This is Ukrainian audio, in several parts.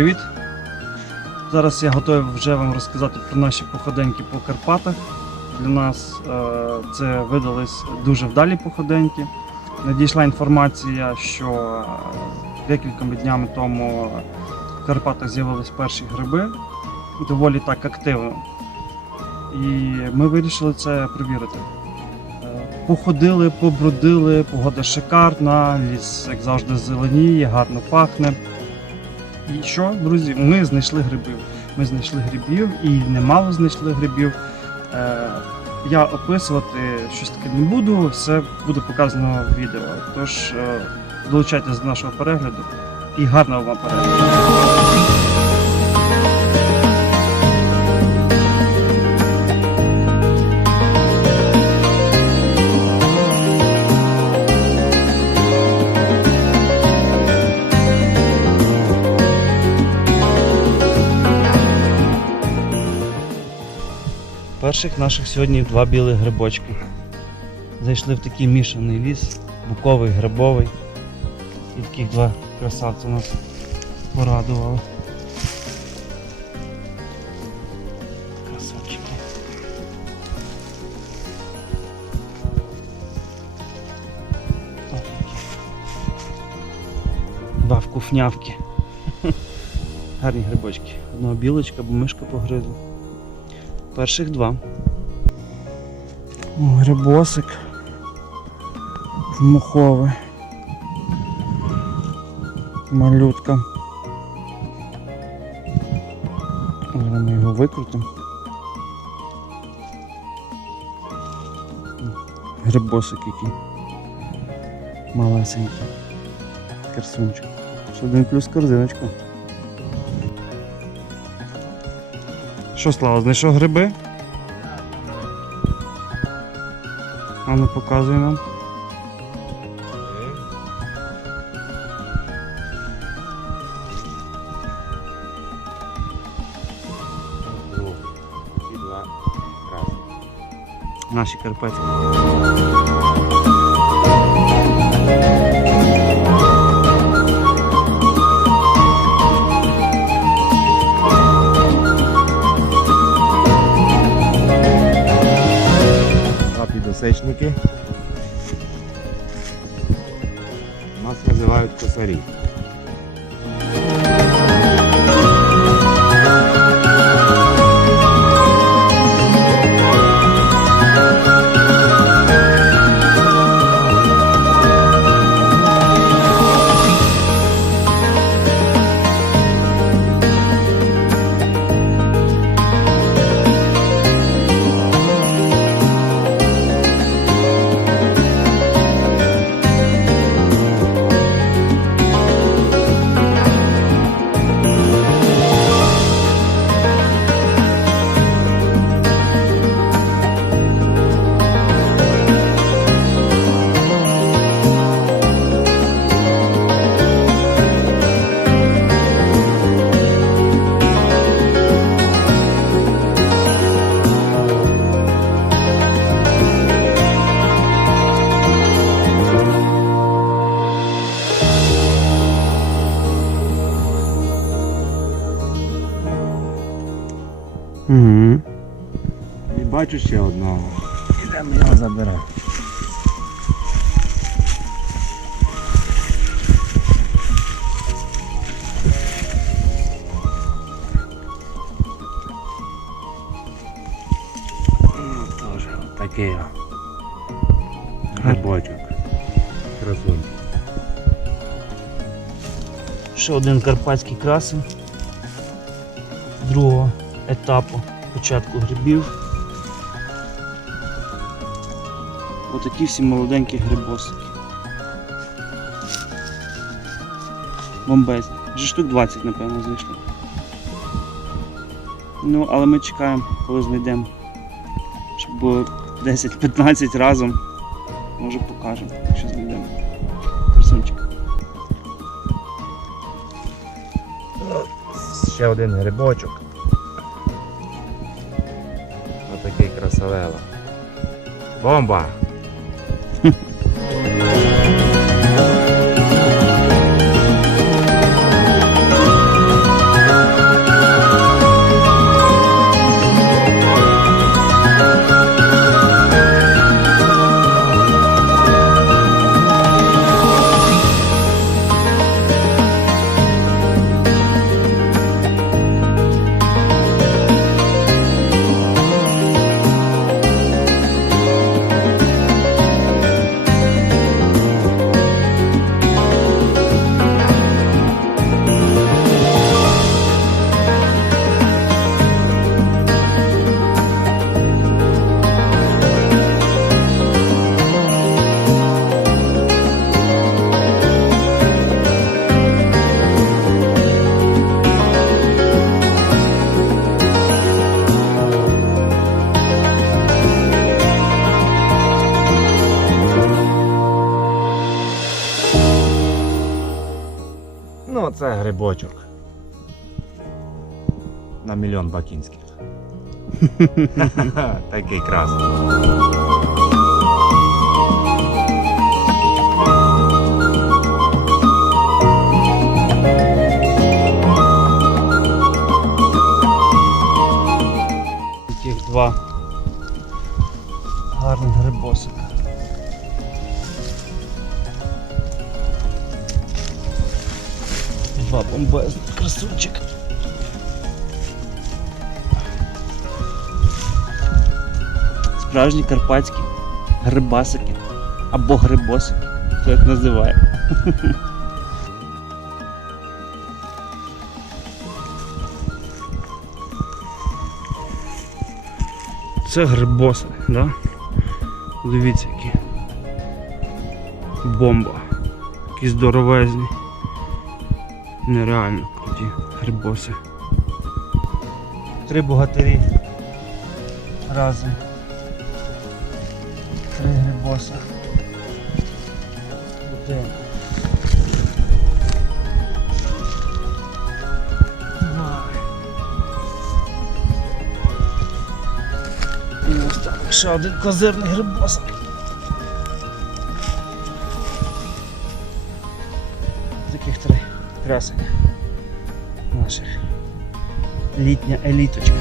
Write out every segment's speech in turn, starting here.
привіт! Зараз я готовий вже вам розказати про наші походеньки по Карпатах. Для нас е, це видались дуже вдалі походеньки. Надійшла інформація, що е, декількома днями тому в Карпатах з'явились перші гриби, доволі так активно. І ми вирішили це перевірити. Е, Походили, побродили, погода шикарна, ліс, як завжди, зеленіє, гарно пахне. І що, друзі, ми знайшли грибів. Ми знайшли грибів і немало знайшли грибів. Е, я описувати щось таке не буду, все буде показано в відео. Тож е, долучайтесь до нашого перегляду і гарного вам перегляду. Перших наших сьогодні два білих грибочки. Зайшли в такий мішаний ліс, буковий, грибовий. І таких два красавці нас порадували. Красавчики. Два. Гарні грибочки. Одного білочка, бо мишка погризла. Перших два. О, грибосик. Муховий. Малютка. Зараз ми його викрутимо. Грибосик який. Малесенький. Красунчик. Ще один плюс корзиночку. Що, Слава, знайшов гриби? А ну показуй нам. Наші карпатські. Два. Нас називають косарі. Угу. І бачу ще одного. Ідемо його заберемо. Ну, такий о. грибочок. Красунчик. Ще один карпатський красень другого етапу початку грибів. Отакі всі молоденькі грибосики. Бомбезні. Вже штук 20, напевно, знайшли. Ну, але ми чекаємо, коли знайдемо. Щоб було 10-15 разом. Може покажемо, якщо знайдемо. Красунчик. Ще один грибочок. graças a ela. Bomba! Красавела. Бомба! грибочок. На мільйон бакінських. Такий красний. Таких два гарних грибосика. Два бомбезних красунчика. Справжні карпатські грибасики або грибосики, хто як називає. Це грибоси, да? Дивіться які. Бомба. Які здоровезні. Нереально круті грибоси. Три богатирі разом. Три. Два. І наостанок ще один козирний грибосик. Таких три красення наших. Літня еліточка.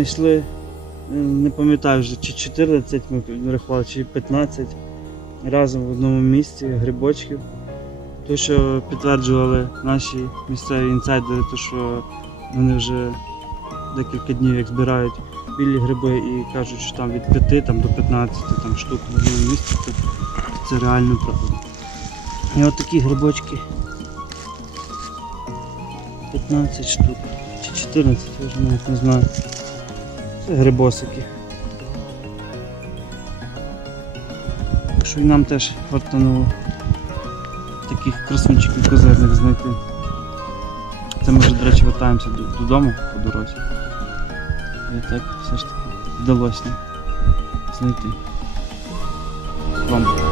Знайшли, е, не пам'ятаю вже, чи 14 ми рахували, чи 15 разом в одному місці грибочків. То, що підтверджували наші місцеві інсайдери, то що вони вже декілька днів як збирають білі гриби і кажуть, що там від 5 там, до 15 там, штук в одному місці, то це реально правда. І от такі грибочки 15 штук чи 14, я вже навіть не знаю. Грибосики. Так що і нам теж вартануло таких красунчиків козирних знайти. Це ми вже, до речі, вертаємося додому по дорозі. І так все ж таки вдалося знайти. Вам.